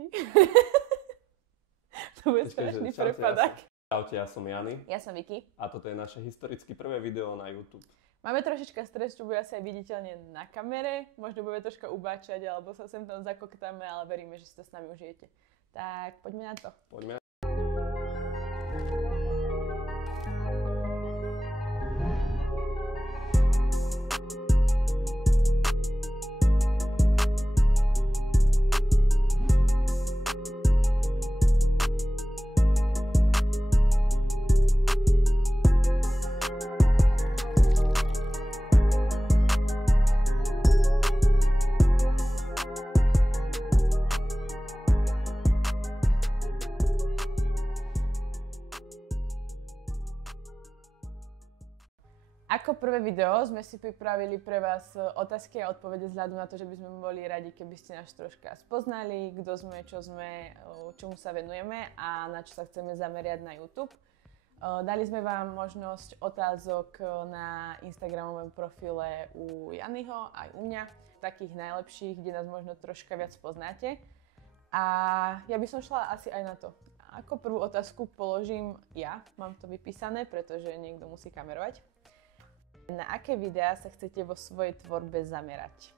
Počkej. To bude strašný prepadak. Čaute, ja som Jany. Ja som Vicky. A toto je naše historicky prvé video na YouTube. Máme trošička stres, čo bude asi aj viditeľne na kamere. Možno bude troška ubáčať, alebo sa sem tam zakoktáme, ale veríme, že si to s nami užijete. Tak poďme na to. Poďme. Ako prvé video sme si pripravili pre vás otázky a odpovede vzhľadom na to, že by sme boli radi, keby ste nás troška spoznali, kto sme, čo sme, čomu sa venujeme a na čo sa chceme zameriať na YouTube. Dali sme vám možnosť otázok na Instagramovom profile u Janyho aj u mňa, takých najlepších, kde nás možno troška viac poznáte. A ja by som šla asi aj na to. Ako prvú otázku položím ja, mám to vypísané, pretože niekto musí kamerovať. Na aké videá sa chcete vo svojej tvorbe zamerať?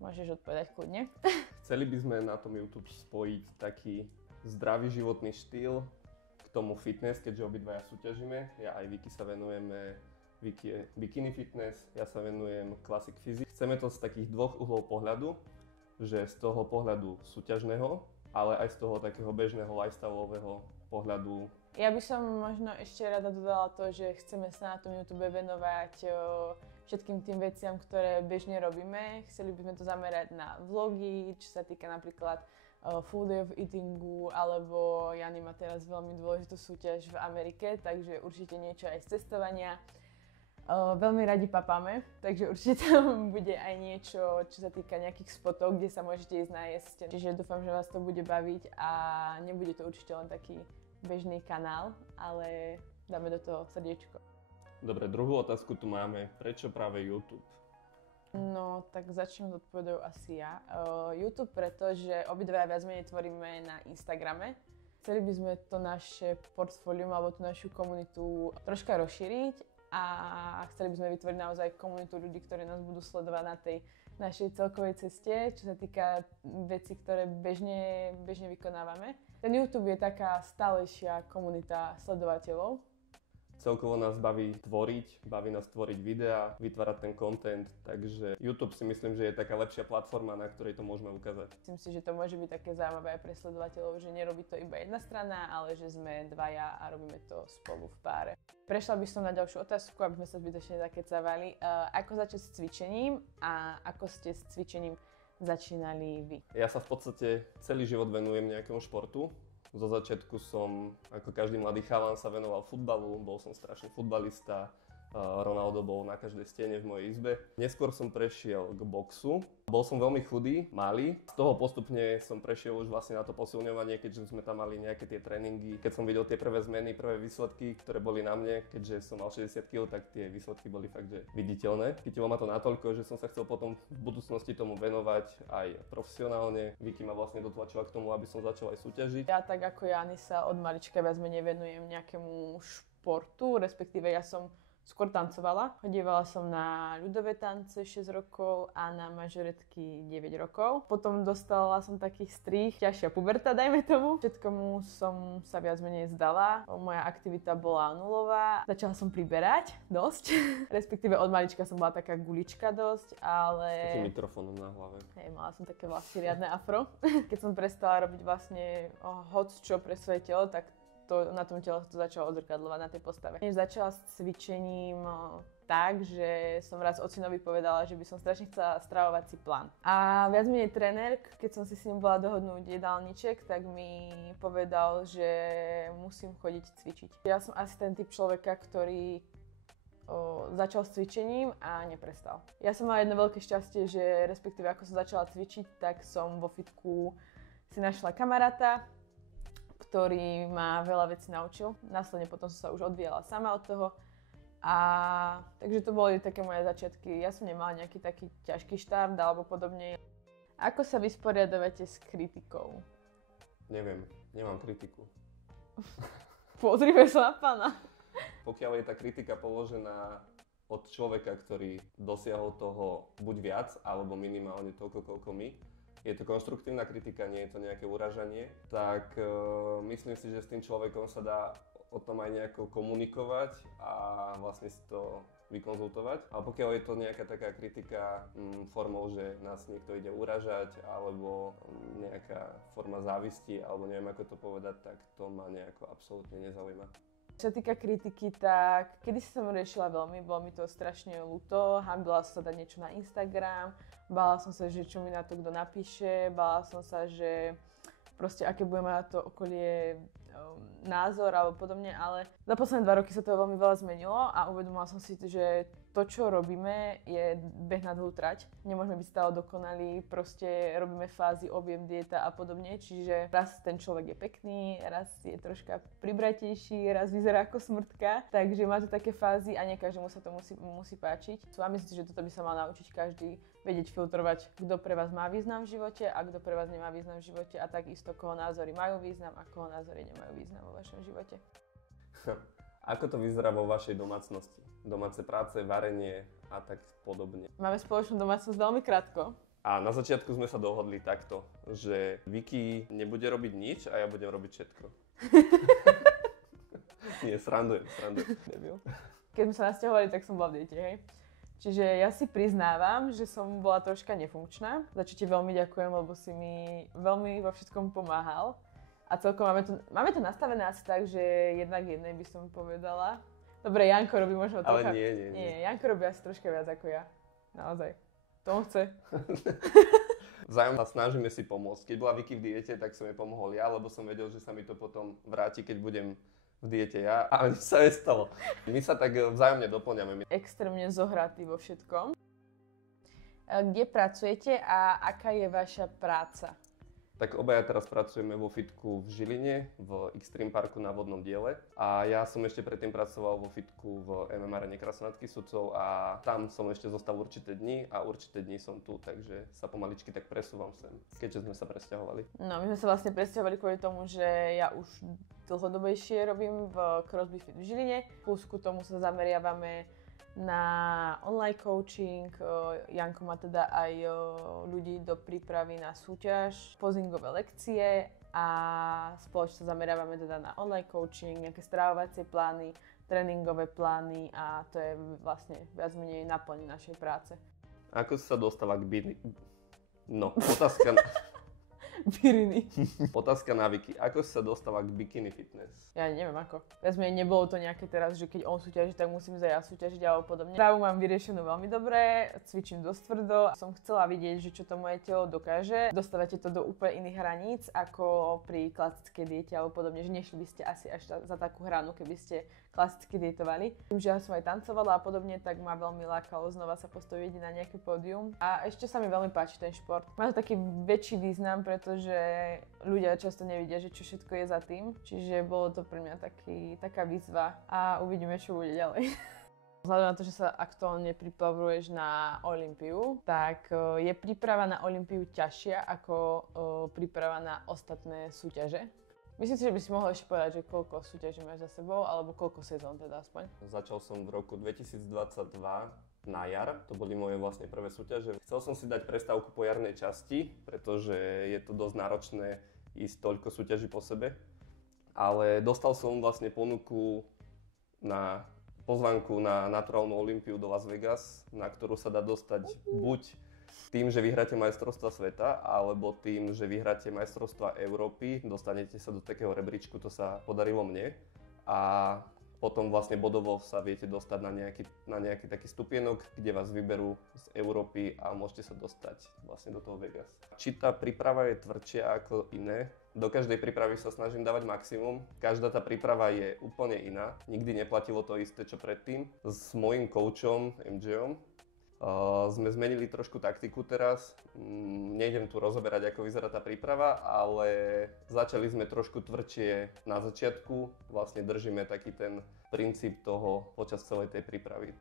Môžeš odpovedať kľudne. Chceli by sme na tom YouTube spojiť taký zdravý životný štýl, k tomu fitness, keďže obidvaja súťažíme. Ja aj Vicky sa venujeme, Vicky je bikini fitness, ja sa venujem classic physique. Chceme to z takých dvoch uhlov pohľadu, že z toho pohľadu súťažného, ale aj z toho takého bežného lifestyleového pohľadu. Ja by som možno ešte rada dodala to, že chceme sa na tom YouTube venovať všetkým tým veciam, ktoré bežne robíme. Chceli by sme to zamerať na vlogy, čo sa týka napríklad food of eatingu, alebo Jany má teraz veľmi dôležitú súťaž v Amerike, takže určite niečo aj z cestovania. Veľmi radi papáme, takže určite tam bude aj niečo, čo sa týka nejakých spotov, kde sa môžete ísť najesť. Čiže dúfam, že vás to bude baviť a nebude to určite len taký bežný kanál, ale dáme do toho srdiečko. Dobre, druhú otázku tu máme. Prečo práve YouTube? No, tak začnem s odpovedou asi ja. YouTube, pretože obidvaja viac menej tvoríme na Instagrame. Chceli by sme to naše portfólium alebo tú našu komunitu troška rozšíriť a chceli by sme vytvoriť naozaj komunitu ľudí, ktorí nás budú sledovať na tej našej celkovej ceste, čo sa týka vecí, ktoré bežne vykonávame. Ten YouTube je taká stálejšia komunita sledovateľov. Celkovo nás baví nás tvoriť videá, vytvárať ten content, takže YouTube si myslím, že je taká lepšia platforma, na ktorej to môžeme ukázať. Myslím si, že to môže byť také zaujímavé aj pre sledovateľov, že nerobí to iba jedna strana, ale že sme dvaja a robíme to spolu v páre. Prešla by som na ďalšiu otázku, aby sme sa zbytočne zakecávali. Ako začať s cvičením a ako ste s cvičením začínali vy? Ja sa v podstate celý život venujem nejakému športu. Zo začiatku som, ako každý mladý chalan, sa venoval futbalu, bol som strašný futbalista, Ronaldo bol na každej stene v mojej izbe. Neskôr som prešiel k boxu. Bol som veľmi chudý, malý. Z toho postupne som prešiel už vlastne na to posilňovanie, keďže sme tam mali nejaké tie tréningy. Keď som videl tie prvé zmeny, prvé výsledky, ktoré boli na mne, keďže som mal 60 kg, tak tie výsledky boli fakt, že viditeľné. Chytilo ma to natoľko, že som sa chcel potom v budúcnosti tomu venovať aj profesionálne. Vicky ma vlastne dotlačila k tomu, aby som začal aj súťažiť. Ja tak ako Jany sa od malička viac menej venujem nejakému športu, respektíve ja som skôr tancovala. Chodievala som na ľudové tance 6 rokov a na mažoretky 9 rokov. Potom dostala som taký strih, ťažšia puberta, dajme tomu. Všetkomu som sa viac menej zdala. Moja aktivita bola nulová. Začala som priberať dosť. Respektíve od malička som bola taká gulička dosť, ale... S takým mikrofónom na hlave. Hej, mala som také vlasy, riadne afro. Keď som prestala robiť vlastne hocčo pre svoje telo, tak na tom tele to začalo odzrkadľovať na tej postave. Začala s cvičením tak, že som raz ocinovi povedala, že by som strašne chcela stravovací plán. A viac menej tréner, keď som si s ním bola dohodnúť jedálniček, tak mi povedal, že musím chodiť cvičiť. Ja som asi ten typ človeka, ktorý začal s cvičením a neprestal. Ja som mala jedno veľké šťastie, že respektíve ako som začala cvičiť, tak som vo fitku si našla kamaráta, ktorý ma veľa vecí naučil. Následne potom som sa už odvíjala sama od toho. Takže to boli také moje začiatky. Ja som nemala nejaký taký ťažký štart alebo podobne. Ako sa vysporiadavate s kritikou? Neviem, nemám kritiku. Pozrime sa na pána. Pokiaľ je tá kritika položená od človeka, ktorý dosiahol toho buď viac, alebo minimálne toľko, koľko my, je to konštruktívna kritika, nie je to nejaké uražanie, tak myslím si, že s tým človekom sa dá o tom aj nejako komunikovať a vlastne si to vykonzultovať. Ale pokiaľ je to nejaká taká kritika formou, že nás niekto ide uražať, alebo nejaká forma závisti, alebo neviem ako to povedať, tak to ma nejako absolútne nezaujíma. Čo sa týka kritiky, tak kedy som riešila veľmi, bolo mi to strašne ľúto, hanbila som sa dať niečo na Instagram, bála som sa, že čo mi na to kto napíše, bála som sa, že proste aké bude mať na to okolie názor alebo podobne, ale za posledné 2 roky sa to veľmi veľa zmenilo a uvedomila som si, že to, čo robíme, je beh na dlhú trať. Nemôžeme byť stále dokonalí, proste robíme fázy, objem, dieta a podobne, čiže raz ten človek je pekný, raz je troška pribratejší, raz vyzerá ako smrtka, takže má to také fázy a nie každému sa to musí páčiť. A myslím si, že toto by sa mal naučiť každý, vedieť filtrovať, kto pre vás má význam v živote a kto pre vás nemá význam v živote a takisto, koho názory majú význam a koho názory nemajú význam vo vašom živote. Ako to vyzerá vo vašej domácnosti? Domáce práce, varenie a tak podobne. Máme spoločnú domácnosť veľmi krátko. A na začiatku sme sa dohodli takto, že Vicky nebude robiť nič a ja budem robiť všetko. Nie, srandujem. Keď sme sa nasťahovali, tak som bola v diete, hej. Čiže ja si priznávam, že som bola troška nefunkčná, za čo ti veľmi ďakujem, lebo si mi veľmi vo všetkom pomáhal. A celkom máme to nastavené asi tak, že jednak jednej by som povedala. Dobre, Janko robí možno trocha... Ale nie. Nie, Janko robí asi troška viac ako ja. Naozaj. To on chce. Vzájomne snažíme si pomôcť. Keď bola Vicky v diete, tak som jej pomohol ja, lebo som vedel, že sa mi to potom vráti, keď budem v diete ja. A nič sa nestalo. My sa tak vzájomne doplňame. Extrémne zohratý vo všetkom. Kde pracujete a aká je vaša práca? Tak obaja teraz pracujeme vo fitku v Žiline, v Extreme Parku na Vodnom diele. A ja som ešte predtým pracoval vo fitku v MM Arene Krasnodarbských sudcov a tam som ešte zostal určité dni a určité dni som tu, takže sa pomaličky tak presúvam sem, keďže sme sa presťahovali. No, my sme sa vlastne presťahovali kvôli tomu, že ja už dlhodobejšie robím v Crosby Fit v Žiline. Plus ku tomu sa zameriavame na online coaching, Janko má teda aj ľudí do prípravy na súťaž, pozingové lekcie a spoločne sa zameriavame teda na online coaching, nejaké stravovacie plány, tréningové plány a to je vlastne viac menej naplň našej práce. Ako si sa dostala k otázka... Biriny. Otázka na Vicky. Ako si sa dostala k bikini fitness? Ja neviem ako. Nebolo to nejaké teraz, že keď on súťaží, tak musím ísť aj ja súťažiť alebo podobne. Právu mám vyriešenú veľmi dobre, cvičím dosť tvrdo. Som chcela vidieť, že čo to moje telo dokáže. Dostávate to do úplne iných hraníc ako pri klasickej diete alebo podobne, že nešli by ste asi až za takú hranu, keby ste klasicky dietovali. Tým, že ja som aj tancovala a podobne, tak ma veľmi lákalo znova sa postaviť na nejaké pódium. A ešte sa mi veľmi páči ten šport. Má to taký väčší význam, pretože ľudia často nevidia, že čo všetko je za tým. Čiže bolo to pre mňa taká výzva a uvidíme, čo bude ďalej. Vzhľadom na to, že sa aktuálne pripravuješ na Olympiu, tak je príprava na Olympiu ťažšia ako príprava na ostatné súťaže? Myslím si, že by si mohol ešte povedať, že koľko súťaží máš za sebou, alebo koľko sezón teda aspoň? Začal som v roku 2022 na jar, to boli moje vlastne prvé súťaže. Chcel som si dať prestávku po jarnej časti, pretože je to dosť náročné ísť toľko súťaží po sebe. Ale dostal som vlastne pozvánku na naturálnu Olympiu do Las Vegas, na ktorú sa dá dostať buď tým, že vyhráte majstrovstva sveta, alebo tým, že vyhráte majstrovstva Európy, dostanete sa do takého rebríčku, to sa podarilo mne. A potom vlastne bodovo sa viete dostať na nejaký taký stupienok, kde vás vyberú z Európy a môžete sa dostať vlastne do toho Vegas. Či tá príprava je tvrdšia ako iné? Do každej prípravy sa snažím dávať maximum. Každá tá príprava je úplne iná. Nikdy neplatilo to isté, čo predtým. S mojím koučom, MJom, sme zmenili trošku taktiku teraz. Nejdem tu rozoberať, ako vyzerá tá príprava, ale začali sme trošku tvrdšie na začiatku. Vlastne držíme taký ten princíp toho počas celej tej prípravy.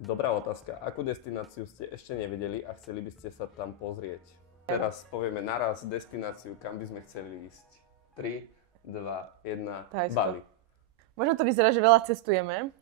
Dobrá otázka. Akú destináciu ste ešte nevedeli a chceli by ste sa tam pozrieť? Teraz povieme naraz destináciu, kam by sme chceli ísť. 3, 2, 1, Thajsko. Bali. Možno to vyzerá, že veľa cestujeme,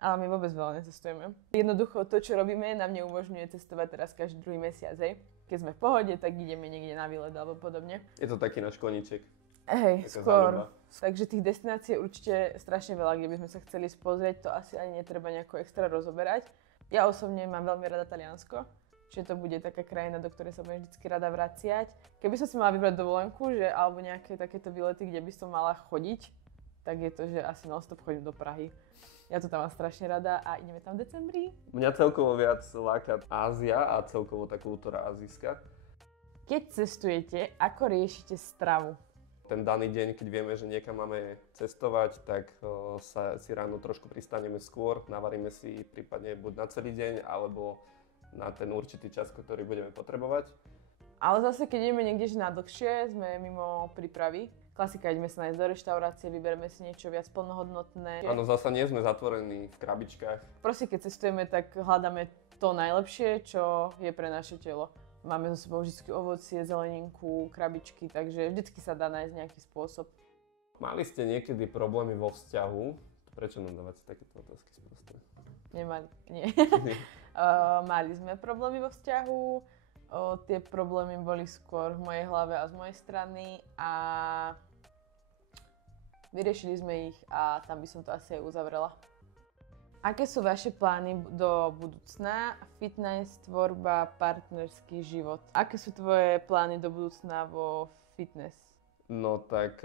ale my vôbec veľa necestujeme. Jednoducho to, čo robíme, nám neumožňuje cestovať teraz každý druhý mesiac, hej. Keď sme v pohode, tak ideme niekde na výlet alebo podobne. Je to taký náš koníček. Hej, Taká skôr. záľuba. Takže tých destinácií je určite strašne veľa, kde by sme sa chceli spozrieť, to asi ani netreba nejako extra rozoberať. Ja osobne mám veľmi rada Taliansko, čiže to bude taká krajina, do ktorej sa budem vždy rada vraciať. Keby som si mala vybrať dovolenku, že, alebo nejaké takéto výlety, kde by som mala chodiť, tak je to, že asi non-stop chodím do Prahy. Ja to tam mám strašne rada a ideme tam v decembri. Mňa celkovo viac láka Ázia a celkovo tá kultúra azijská. Keď cestujete, ako riešite stravu? Ten daný deň, keď vieme, že niekam máme cestovať, tak si ráno trošku pristaneme skôr, navaríme si prípadne buď na celý deň, alebo na ten určitý čas, ktorý budeme potrebovať. Ale zase, keď ideme niekde na dlhšie, sme mimo prípravy. Klasika, ideme sa nájsť do reštaurácie, vyberieme si niečo viac plnohodnotné. Áno, zasa nie sme zatvorení v krabičkách. Proste, keď cestujeme, tak hľadáme to najlepšie, čo je pre naše telo. Máme so sebou vždy ovocie, zeleninku, krabičky, takže vždycky sa dá nájsť nejaký spôsob. Mali ste niekedy problémy vo vzťahu? Prečo nám dávate takéto otázky sprosté? Nemali, nie. Mali sme problémy vo vzťahu. Tie problémy boli skôr v mojej hlave a z mojej strany a vyriešili sme ich a tam by som to asi aj uzavrela. Aké sú vaše plány do budúcna? Fitness, tvorba, partnerský život. Aké sú tvoje plány do budúcna vo fitness? No tak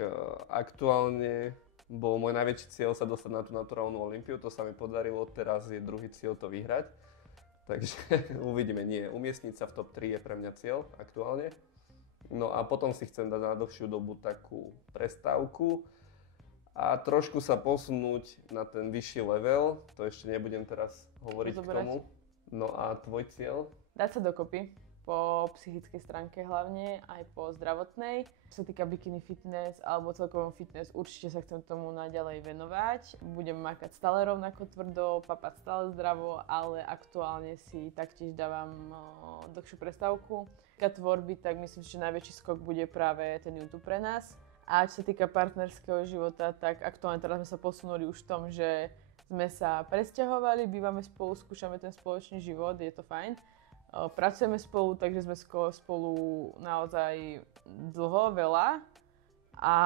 aktuálne bol môj najväčší cieľ sa dostať na tú naturálnu olympiu, to sa mi podarilo, teraz je druhý cieľ to vyhrať. Takže uvidíme, nie, umiestniť sa v top 3 je pre mňa cieľ aktuálne. No a potom si chcem dať na dlhšiu dobu takú prestávku a trošku sa posunúť na ten vyšší level, to ešte nebudem teraz hovoriť k tomu. No a tvoj cieľ? Dať sa dokopy, po psychickej stránke hlavne, aj po zdravotnej. Čo sa týka bikini fitness alebo celkovom fitness, určite sa chcem tomu naďalej venovať. Budem makať stále rovnako tvrdo, papať stále zdravo, ale aktuálne si taktiež dávam dlhšiu prestávku. Týka tvorby, tak myslím, že najväčší skok bude práve ten YouTube pre nás. A čo sa týka partnerského života, tak aktuálne teraz sme sa posunuli už v tom, že sme sa presťahovali, bývame spolu, skúšame ten spoločný život, je to fajn. Pracujeme spolu, takže sme spolu naozaj dlho, veľa a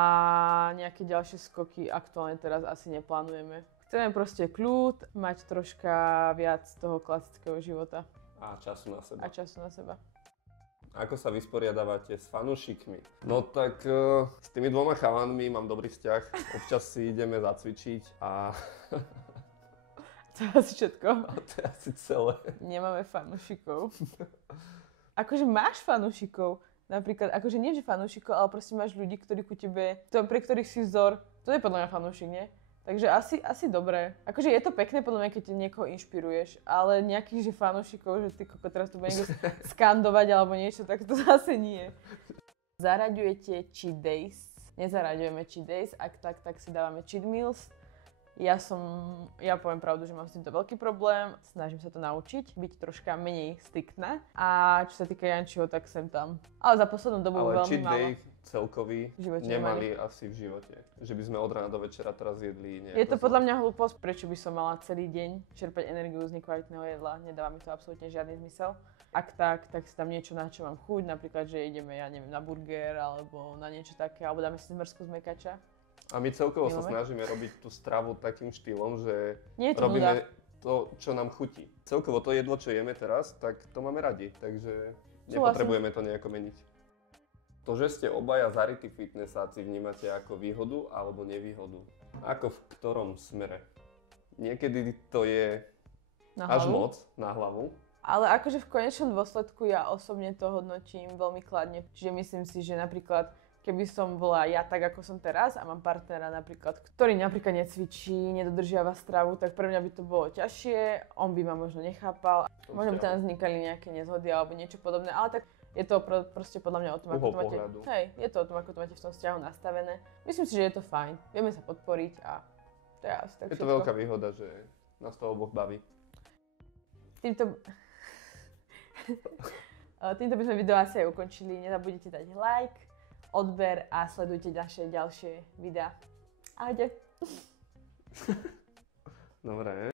nejaké ďalšie skoky aktuálne teraz asi neplánujeme. Chceme proste kľud, mať troška viac toho klasického života. A času na seba. A času na seba. Ako sa vysporiadavate s fanúšikmi? No tak s tými dvoma chalanmi mám dobrý vzťah, občas si ideme zacvičiť a... To je asi všetko. A to je asi celé. Nemáme fanúšikov. Akože máš fanúšikov, napríklad, akože nie že fanúšikov, ale proste máš ľudí, ktorí ku tebe, pre ktorých si vzor, to je podľa mňa fanúšik, nie? Takže asi dobré. Akože je to pekné podľa mňa, keď niekoho inšpiruješ, ale nejakých že fanúšikov, že ty koko teraz tu bude niekto skandovať alebo niečo, tak to zase nie. Zaraďujete cheat days? Nezaraďujeme cheat days, ak tak si dávame cheat meals. Ja poviem pravdu, že mám s týmto veľký problém, snažím sa to naučiť, byť troška menej striktná. A čo sa týka Jančiho, tak sem tam. Ale za poslednú dobu veľmi málo. Ale cheat day celkový nemali asi v živote. Že by sme od rána do večera teraz jedli nejako. Je to podľa mňa hlúposť, prečo by som mala celý deň čerpať energiu z nekvalitného jedla. Nedáva mi to absolútne žiadny zmysel. Ak tak si tam niečo, na čo mám chuť, napríklad, že ideme, ja neviem, na burger alebo na niečo také, alebo dáme si zmrzku z mekača. A my celkovo sa snažíme robiť tú stravu takým štýlom, že robíme to, čo nám chutí. Celkovo to jedlo, čo jeme teraz, tak to máme radi, takže nepotrebujeme to nejako meniť. To, že ste obaja zarytí fitnessáci, vnímate ako výhodu alebo nevýhodu? Ako v ktorom smere? Niekedy to je až moc na hlavu. Ale akože v konečnom dôsledku ja osobne to hodnotím veľmi kladne. Čiže myslím si, že napríklad keby som bola ja tak, ako som teraz a mám partnera napríklad, ktorý napríklad necvičí, nedodržiava stravu, tak pre mňa by to bolo ťažšie, on by ma možno nechápal, možno by tam vznikali nejaké nezhody alebo niečo podobné, ale tak je to proste podľa mňa o tom, ako to máte, je to o tom, ako to máte v tom vzťahu nastavené. Myslím si, že je to fajn, vieme sa podporiť a to je asi tak všetko. Je to veľká výhoda, že nás to oboch baví. Týmto by sme video asi aj ukončili, nezabudnite dať like, odber a sledujte naše ďalšie videá. Ahojte. Dobre.